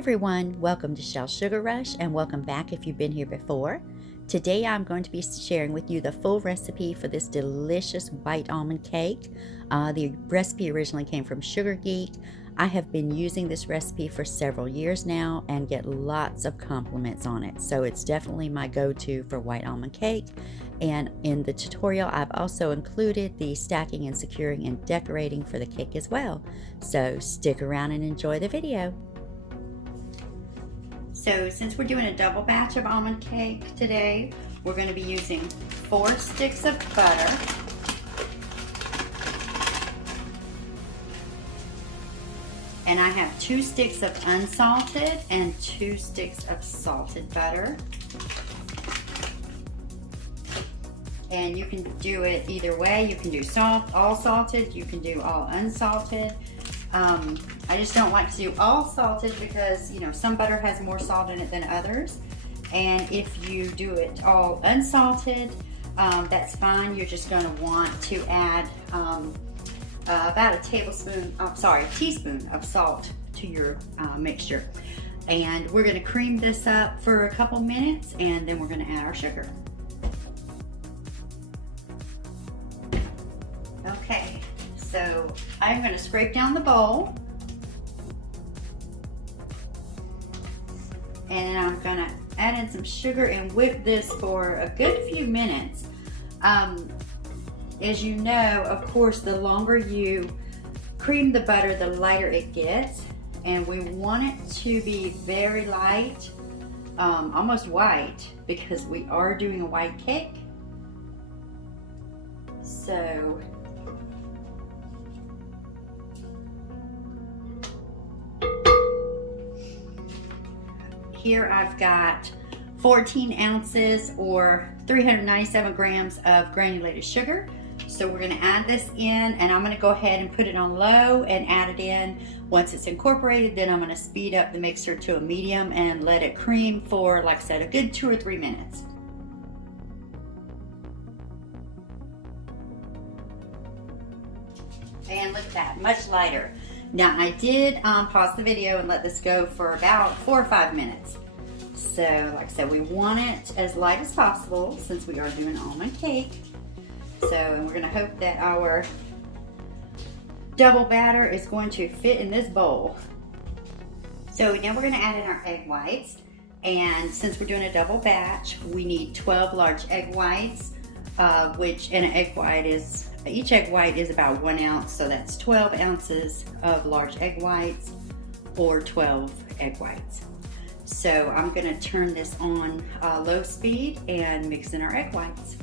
everyone, welcome to Shell Sugar Rush and welcome back if you've been here before. Today I'm going to be sharing with you the full recipe for this delicious white almond cake. The recipe originally came from Sugar Geek. I have been using this recipe for several years now and get lots of compliments on it. So it's definitely my go-to for white almond cake. And in the tutorial, I've also included the stacking and securing and decorating for the cake as well. So stick around and enjoy the video. So since we're doing a double batch of almond cake today, we're going to be using 4 sticks of butter, and I have 2 sticks of unsalted and 2 sticks of salted butter. And you can do it either way. You can do all salted, you can do all unsalted. I just don't like to do all salted because, you know, some butter has more salt in it than others. And if you do it all unsalted, that's fine. You're just going to want to add about a teaspoon of salt to your mixture. And we're going to cream this up for a couple minutes and then we're going to add our sugar. Okay, so I'm going to scrape down the bowl. And I'm gonna add in some sugar and whip this for a good few minutes. As you know, of course, the longer you cream the butter, the lighter it gets. And we want it to be very light, almost white, because we are doing a white cake. So, here I've got 14 ounces or 397 grams of granulated sugar. So we're going to add this in, and I'm going to go ahead and put it on low and add it in. Once it's incorporated, then I'm going to speed up the mixer to a medium and let it cream for, like I said, a good 2 or 3 minutes. And look at that, much lighter. Now I did pause the video and let this go for about 4 or 5 minutes. So like I said, we want it as light as possible since we are doing almond cake. So, and we're gonna hope that our double batter is going to fit in this bowl. So now we're gonna add in our egg whites. And since we're doing a double batch, we need 12 large egg whites, each egg white is about 1 ounce, so that's 12 ounces of large egg whites or 12 egg whites. So I'm going to turn this on low speed and mix in our egg whites.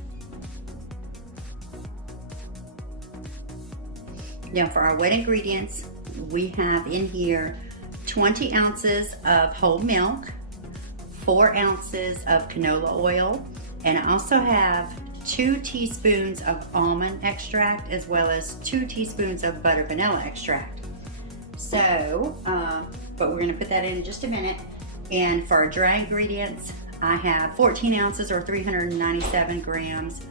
Now for our wet ingredients, we have in here 20 ounces of whole milk, 4 ounces of canola oil, and I also have 2 teaspoons of almond extract as well as 2 teaspoons of butter vanilla extract. So, but we're going to put that in just a minute. And for our dry ingredients, I have 14 ounces or 397 grams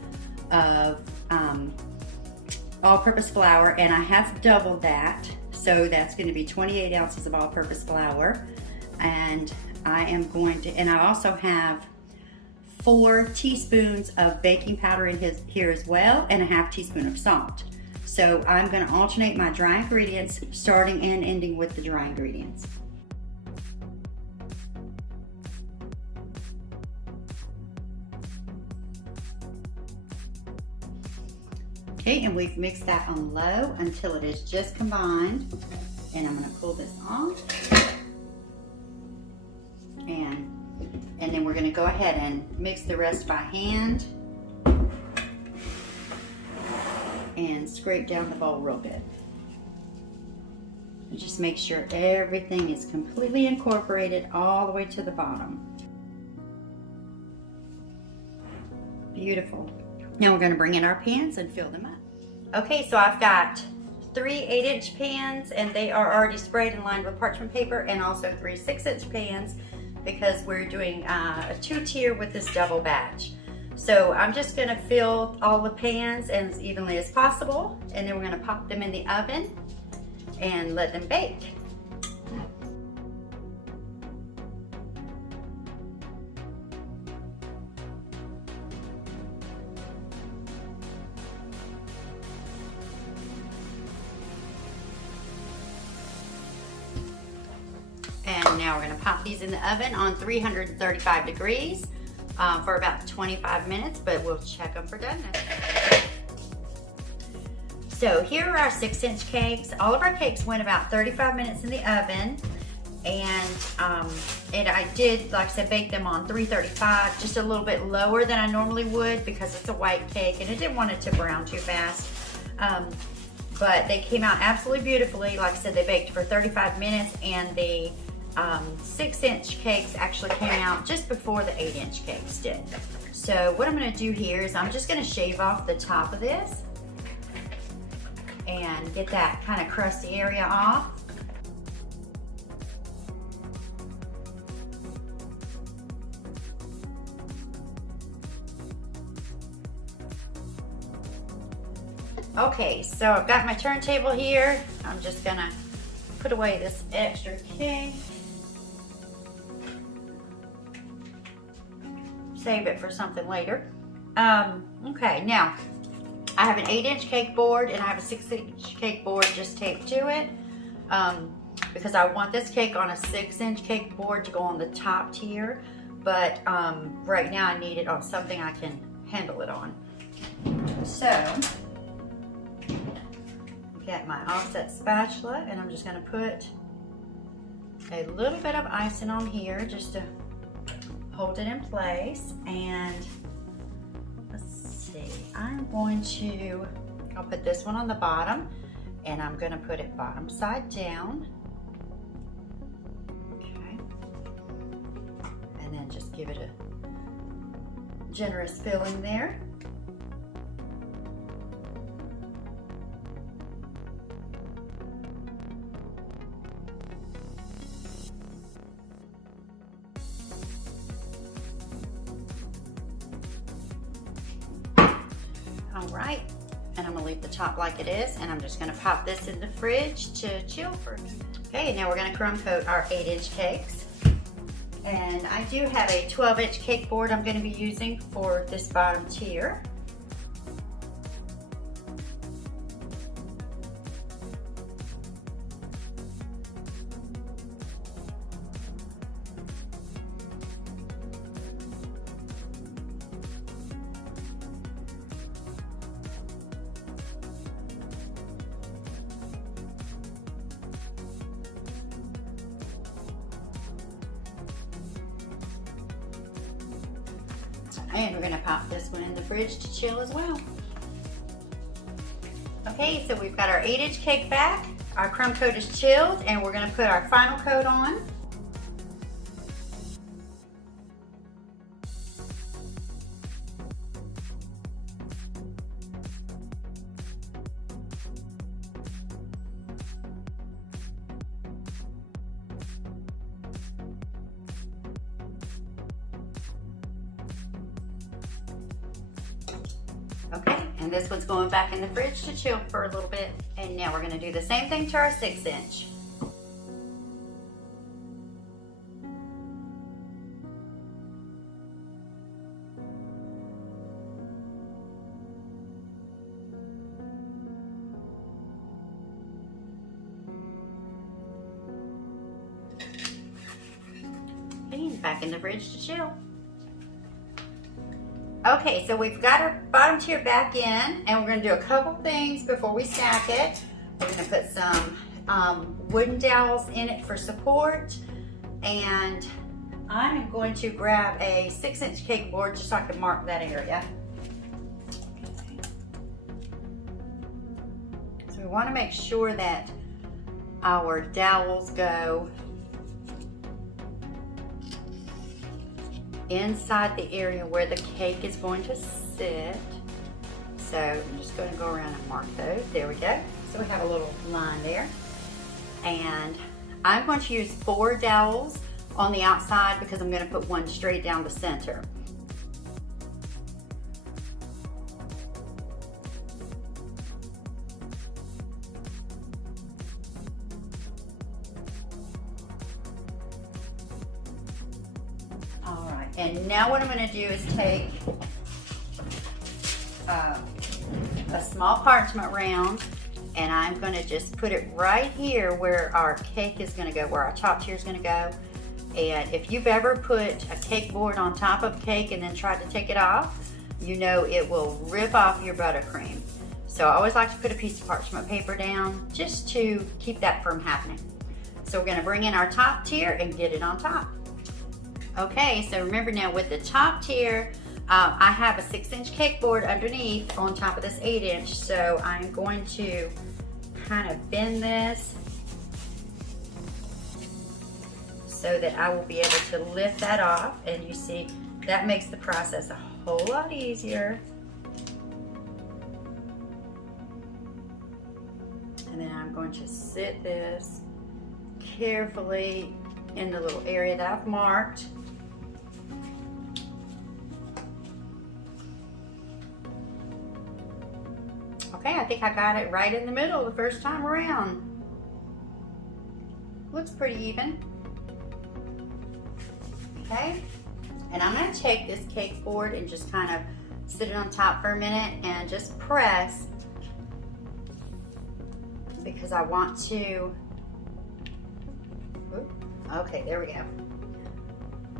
of all-purpose flour, and I have doubled that. So that's going to be 28 ounces of all-purpose flour. And I also have 4 teaspoons of baking powder in here as well, and a half teaspoon of salt. So I'm going to alternate my dry ingredients, starting and ending with the dry ingredients. Okay, and we've mixed that on low until it is just combined. And I'm going to pull this off. And then we're going to go ahead and mix the rest by hand and scrape down the bowl real good. And just make sure everything is completely incorporated all the way to the bottom. Beautiful. Now we're going to bring in our pans and fill them up. Okay, so I've got 3 8-inch pans, and they are already sprayed and lined with parchment paper, and also 3 6-inch pans, because we're doing a 2-tier with this double batch. So I'm just going to fill all the pans as evenly as possible, and then we're going to pop them in the oven and let them bake. now we're gonna pop these in the oven on 335 degrees for about 25 minutes, but we'll check them for doneness. So here are our 6-inch cakes. All of our cakes went about 35 minutes in the oven, and I did, like I said, bake them on 335, just a little bit lower than I normally would because it's a white cake and I didn't want it to brown too fast. But they came out absolutely beautifully. Like I said, they baked for 35 minutes, and the 6-inch cakes actually came out just before the 8-inch cakes did. So what I'm gonna do here is I'm just gonna shave off the top of this and get that kind of crusty area off. Okay, so I've got my turntable here. I'm just gonna put away this extra cake. Save it for something later. Okay, now I have an 8-inch cake board and I have a 6-inch cake board just taped to it because I want this cake on a 6-inch cake board to go on the top tier, but right now I need it on something I can handle it on. So get my offset spatula, and I'm just going to put a little bit of icing on here just to hold it in place. And let's see, I'll put this one on the bottom, and I'm going to put it bottom side down. Okay, and then just give it a generous filling there. All right, and I'm gonna leave the top like it is, and I'm just gonna pop this in the fridge to chill for a minute. Okay, now we're gonna crumb coat our 8-inch cakes. And I do have a 12-inch cake board I'm gonna be using for this bottom tier. And we're gonna pop this one in the fridge to chill as well. Okay, so we've got our 8-inch cake back, our crumb coat is chilled, and we're gonna put our final coat on. Okay, and this one's going back in the fridge to chill for a little bit. And now we're gonna do the same thing to our 6-inch. And back in the fridge to chill. Okay, so we've got our bottom tier back in, and we're gonna do a couple things before we stack it. We're gonna put some wooden dowels in it for support, and I'm going to grab a 6-inch cake board just so I can mark that area. So we wanna make sure that our dowels go inside the area where the cake is going to sit. So I'm just going to go around and mark those. There we go. So we have a little line there. And I'm going to use 4 dowels on the outside because I'm going to put one straight down the center. And now what I'm going to do is take a small parchment round, And I'm gonna just put it right here where our cake is gonna go, where our top tier is gonna go. And if you've ever put a cake board on top of cake and then tried to take it off, you know it will rip off your buttercream. So I always like to put a piece of parchment paper down just to keep that from happening. So we're gonna bring in our top tier and get it on top. Okay, so remember now with the top tier, I have a 6-inch cake board underneath on top of this 8-inch. So I'm going to kind of bend this so that I will be able to lift that off. And you see, that makes the process a whole lot easier. And then I'm going to sit this carefully in the little area that I've marked. Okay, I think I got it right in the middle the first time around. Looks pretty even. Okay, and I'm gonna take this cake board and just kind of sit it on top for a minute and just press, because I want to, okay, there we go.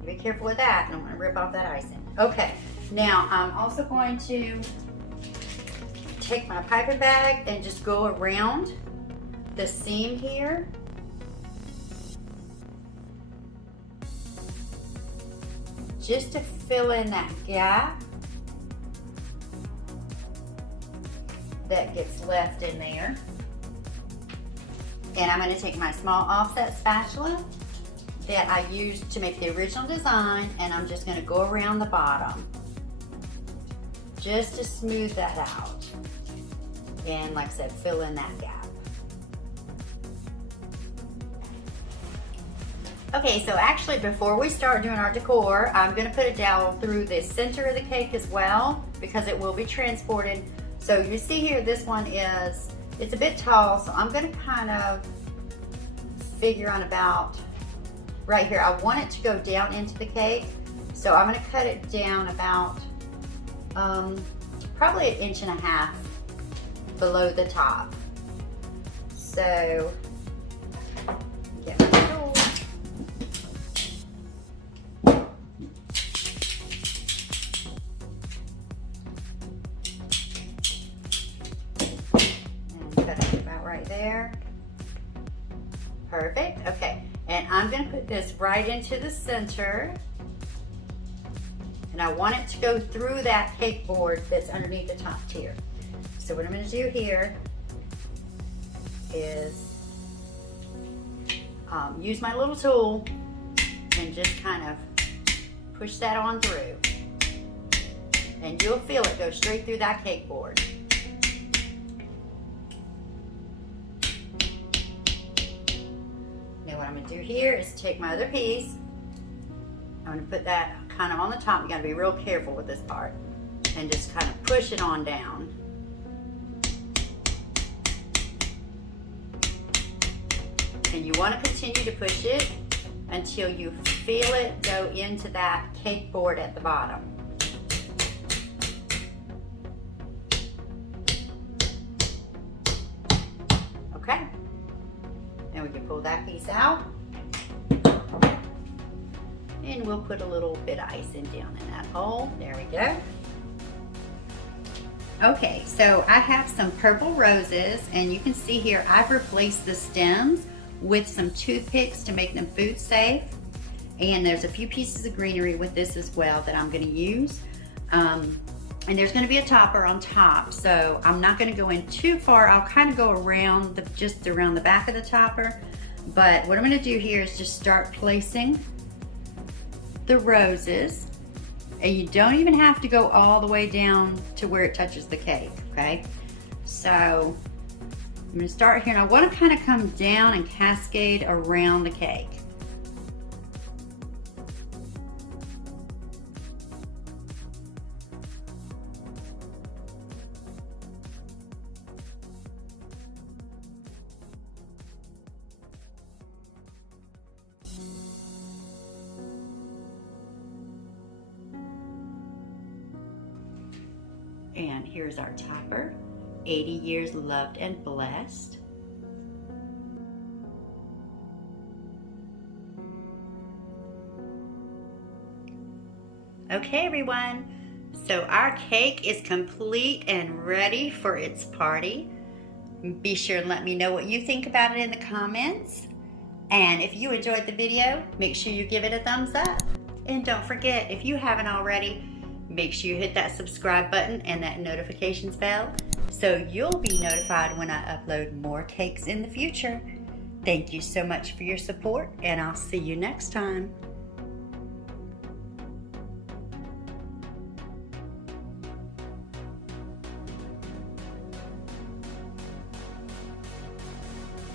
Be careful with that, and I'm gonna rip off that icing. Okay, now I'm also going to take my piping bag and just go around the seam here. Just to fill in that gap that gets left in there. And I'm going to take my small offset spatula that I used to make the original design, and I'm just going to go around the bottom just to smooth that out. And like I said, fill in that gap. Okay, so actually before we start doing our decor, I'm gonna put a dowel through the center of the cake as well, because it will be transported. So you see here, this one is, it's a bit tall, so I'm gonna kind of figure on about right here. I want it to go down into the cake, so I'm gonna cut it down about probably 1.5 inches below the top. So get my tool. And cut it about right there. Perfect. Okay, and I'm going to put this right into the center. And I want it to go through that cake board that's underneath the top tier. So what I'm going to do here is use my little tool and just kind of push that on through. And you'll feel it go straight through that cake board. Now what I'm going to do here is take my other piece. I'm going to put that kind of on the top. You got to be real careful with this part. And just kind of push it on down. And you want to continue to push it until you feel it go into that cake board at the bottom. Okay. Then we can pull that piece out. And we'll put a little bit of icing down in that hole. There we go. Okay, so I have some purple roses, and you can see here I've replaced the stems with some toothpicks to make them food safe. And there's a few pieces of greenery with this as well that I'm going to use. And there's going to be a topper on top, so I'm not going to go in too far. I'll kind of go around just around the back of the topper. But what I'm going to do here is just start placing the roses. And you don't even have to go all the way down to where it touches the cake, okay? So I'm going to start here, and I want to kind of come down and cascade around the cake. And here's our topper. 80 years loved and blessed. Okay, everyone, so our cake is complete and ready for its party. Be sure and let me know what you think about it in the comments. And if you enjoyed the video, make sure you give it a thumbs up. And don't forget, if you haven't already, make sure you hit that subscribe button and that notifications bell so you'll be notified when I upload more cakes in the future. Thank you so much for your support, and I'll see you next time.